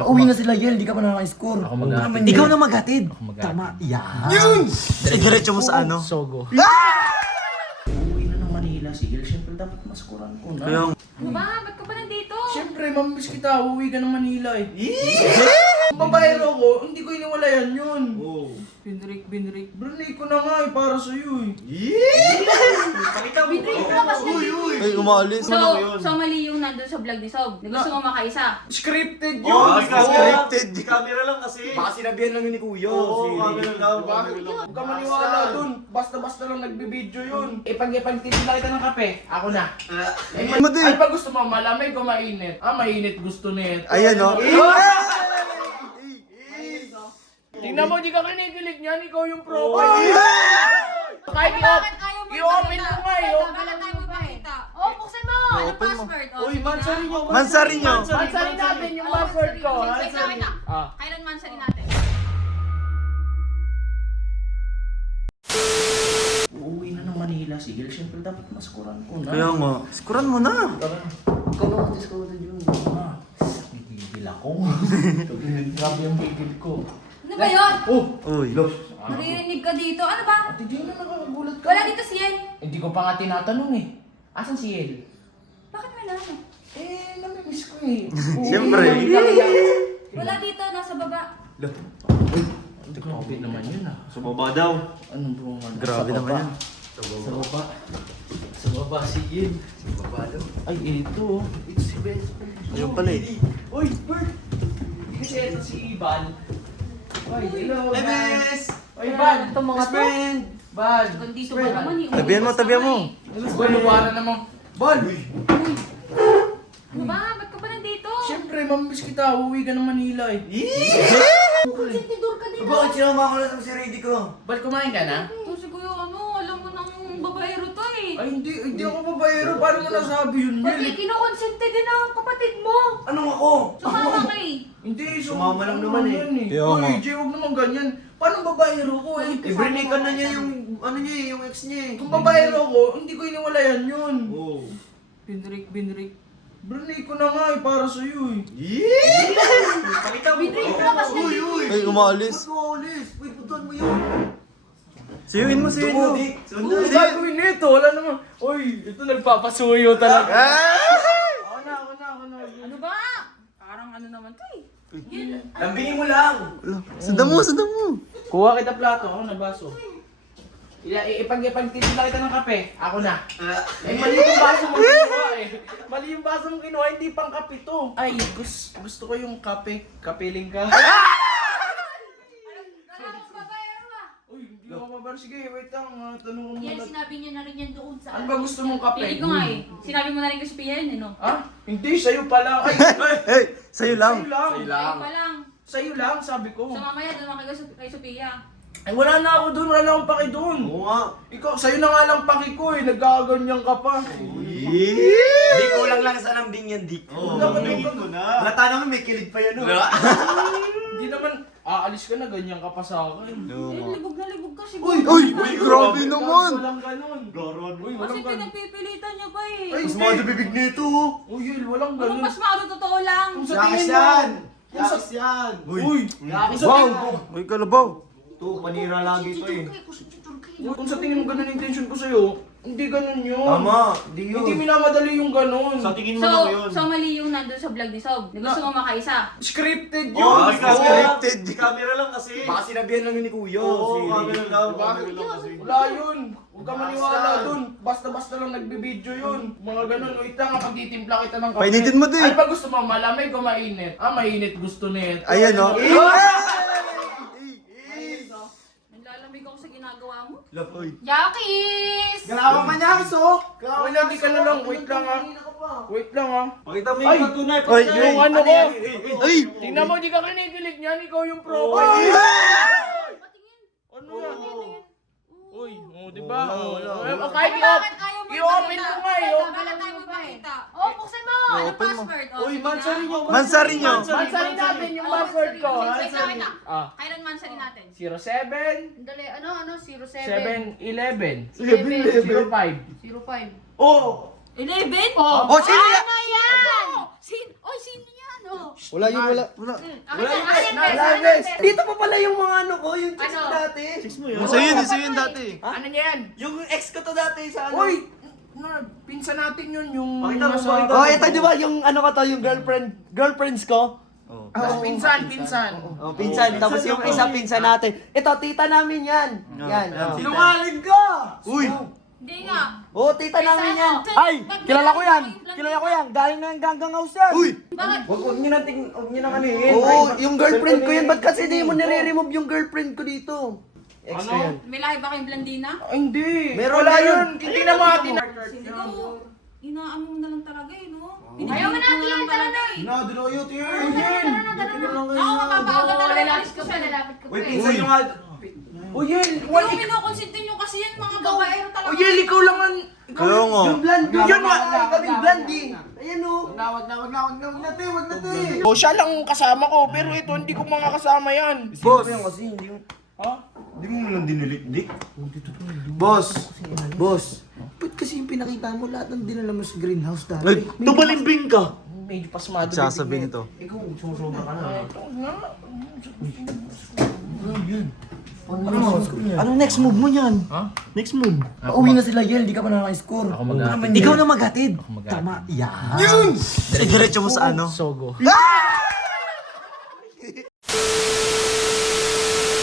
Uwi na sila, Yel. Di ka pa nakaka-score. Ako mag-aatid. Ikaw na mag-atid. Ako mag-aatid. Tama. Yan. Yun! Diretso mo sa ano? Sogo. Uwi na ng Manila si Gil. Siyempre dapat maskuran ko na. Kaya, Ano ba? Ba't ka pa nandito? Siyempre, mamiss kita. Uwi ka ng Manila eh. Kung babayero ko, hindi ko iniwalayan yun. Binrik. Brunei ko na nga eh, para sa'yo eh. Binrik mo na kasi nandito. ay, umalis. So mali yung nandun sa vlog ni Sob. Gusto mo makaisa. Scripted yun! Scripted. Camera lang kasi. Baka sinabihan lang yun ni Kuya. Oo, camera lang. Huwag ka maniwala dun. Basta-basta lang nagbibideo yun. Ipag-timpla kita ng kape, ako na. Madi. Ano ba gusto mo? Malamig o mainit? Mainit gusto nito. Ayan o. Tingnan mo, di ka kinikilig niyan. Ikaw yung profile. Kahit i-open mo nga eh. Wala tayo magpakita. Oh, buksan mo! Anong open mo. password? Uy, mansari nyo. Mansari nyo. Mansari natin yung password ko. Wait lang. Ah. Kailan mansari natin? Uuwi na ng Manila si Gil. Siyempre dapat maskuran ko na. Kaya nga, skuran mo na. Ikaw naman discounted yun. May gigil ako. Grabe yung gigil ko. Ano ba yun? Oh! Uy. Naririnig ka dito. Ano ba? Ate Gina, nakakagulat ka. Wala dito si Yen. Hindi ko pa nga tinatanong eh. Asan si El? Bakit wala mo? Namimiss ko eh. Siyempre. Wala dito, nasa baba. Grabe naman yun ah. Sumaba daw. Anong buong ano? Grabe Sa naman baba. yan. Sa baba. Sa baba si Gil. Sa baba daw. Ay, ito oh. Ito si Ben. Ayun pala eh. Uy, Bert! Kasi ito si Ivan. Ay, hello, Bes! Ay, Ivan! Ito mga to. Bal! Dito ba naman eh? Tabihan mo, tabihan mo. Bal, luwara naman. Bal! Ano ba? Ba't ka pa nandito? Siyempre, mamiss kita. Uwi ka ng Manila eh. Konsentidor ka din. Bakit sinama ko lang si Ready ko? Bal, kumain ka na? Ito si Kuya, alam mo nang babaero to eh. Ay, hindi ako babayero. Paano mo nasabi yun, Pati Mel? kinukonsente din ang kapatid mo. Anong ako? Sumama ka eh. Hindi, Sumama lang naman eh. Kaya Uy, nga. Jay, huwag naman ganyan. Paano babayero ko eh? Ibrinay ka na niya yung, ano niya eh, yung ex niya eh. Kung babayero ko, hindi ko iniwalayan yun. Oo. Binrik. Brunei ko na nga eh, para sa'yo eh. Binrik mo na kasi nandito. Ay, umalis. Uy, putuan mo yun. Siyuin mo, siyuin mo. Ano gagawin nito? Wala naman. Uy, ito nagpapasuyo talaga. Ako na. Ano ba? Parang ano naman to eh. Lambingin mo lang. Sundan mo, sundan mo. Kuha kita plato, ako na baso. Ipag-timpla kita ng kape, ako na. Mali yung baso mo kinuha eh. Mali yung baso mo kinuha, hindi pang kape to. Ay, gusto ko yung kape. Kapiling ka. Wala akong babaero ah. Uy, hindi ako mabar. Sige, wait lang. Tanong mo Yan, muna. sinabi niya na rin yan doon sa... Ano ba gusto mong kape? Pinig ko nga eh. Sinabi mo na rin kasi Piyan eh no? Ha? Hindi, sa'yo pala. Ay, Hey, sa'yo lang. sa'yo lang. Sa'yo pa lang. Sa'yo lang, sabi ko. So mamaya doon ako kay Sophia. Ay, wala na ako doon. Wala na akong paki doon. Oo nga. Ikaw, sa'yo na nga lang paki ko eh. Nagkaganyan ka pa. Di kulang lang sa lambing yan, Dick. Oo, Dapat tumingin yung- mo na. Lata naman may kilig pa yan, oh. Hindi naman, aalis ka na, ganyan ka pa sa akin. Libog na libog ka siguro. Uy, grabe naman. Walang ganun. Garon. Uy, Kasi walang ganun. pinagpipilitan niya pa eh. Ay, Mas mga bibig nito, oh. Uy, Yul, walang Ano ganun. mas maano totoo lang. Kung sa tingin mo. Kung sa... Yakis yan. Uy, kung sa Wow. tingin mo. Uy, kalabaw. Ito, panira lagi ito eh. Kung sa tingin mo ganun intention ko sa'yo, hindi ganun yun. Tama, hindi yun. Hindi minamadali yung ganun. Sa tingin mo lang yun. So mali yung nandun sa vlog ni Sob. Gusto mo makaisa. Scripted yun. Oo, scripted. Camera lang kasi. Baka sinabihan lang yun ni Kuya. Oo, si camera Ready. lang. Camera lang kasi. Wala yun. Huwag ka maniwala dun. Basta-basta lang nagbibideo yun. Mga ganun. Wait lang, pagtitimpla kita ng kape. Painitin mo din. Ano ba gusto mo? Malamig o mainit? Mainit gusto nito. Ayan o. Naglalamig ako sa ginagawa mo. Uy. Yakis! Galawa man yakis, oh. Wala, di ka na lang. Wait lang ha. Wait lang ha. Pakita mo Ay! yung patunay. Ay, Yung ano ko. Ay! Tingnan mo, di ka kinikilig niyan. Ikaw yung profile. Patingin. Ano yan? Uy, di ba? ba? Wala. Kahit Bakit ayaw mo i-open ipakita? mo nga eh. Wala tayo magpakita. Oh, buksan mo! Anong Open mo. password? Uy, mansari nyo. Mansari nyo. Mansari natin yung password ko. Wait lang. Ah, Kailan mansari natin? 07 Dali, ano, 711 07 05. 05 Oh! 11? Oh, sino yan? Ano yan? Sino yan? Wala yun, wala. Dito pa pala yung mga ano ko, yung chicks Ano? ko dati. Sa'yo yun dati. Ano niya yan? Yung ex ko to dati sa ano. Uy! Pinsan natin yun, yung Pakita mo, nasa... pakita Oh, ito di ba yung ano ko to, yung girlfriends ko? Pinsan. Oh, pinsan. Tapos yung isa pinsan natin. Ito, tita namin yan. Yan. oh. Sinungaling ka! Uy! Hindi nga. Oh, tita namin yan. Pinsan. Ay, kilala ko yan. Kilala ko yan. Galing na yung ganggang house yan. Uy! Bakit? Huwag niyo nang anuhin. Oo, yung girlfriend ko yan. Ba't kasi di mo nire-remove yung girlfriend ko dito? Ex ko yan. May lahi ba kayong blandina? Hindi. Meron Wala na yun. yun. Hindi na mga Ikaw, inaano mo na lang talaga eh, no? Ayaw mo natin yan talaga eh. Dinayot yan. Ako, mapapaaga talaga yung alis ko sa Lalapit ko pa Uy, eh. pinsan nyo nga. O Yel, Yung kinukonsinti nyo kasi yan, mga babaero talaga. O Yel, ikaw lang ang... Kaya nga. Yung blonde. Yun nga. Kaming blonde eh. Ayan o. Wag na te. O siya lang ang kasama ko, pero ito hindi ko mga kasama yan. Boss! Hindi mo lang dinilik, Dick. Boss! Boss, ba't kasi yung pinakita mo lahat ng dinala mo sa greenhouse dati? Ay, Tumalimbing ka. Medyo pasmado. sasabihin ito. Ikaw, sumusobra ka na. Ano next move mo yan? Next move. Pauwi na sila, Yel. Di ka pa nakaka-score. Ako mag-aatid. Ikaw na maghatid. Tama. Yan. Diretso mo sa ano? Sogo.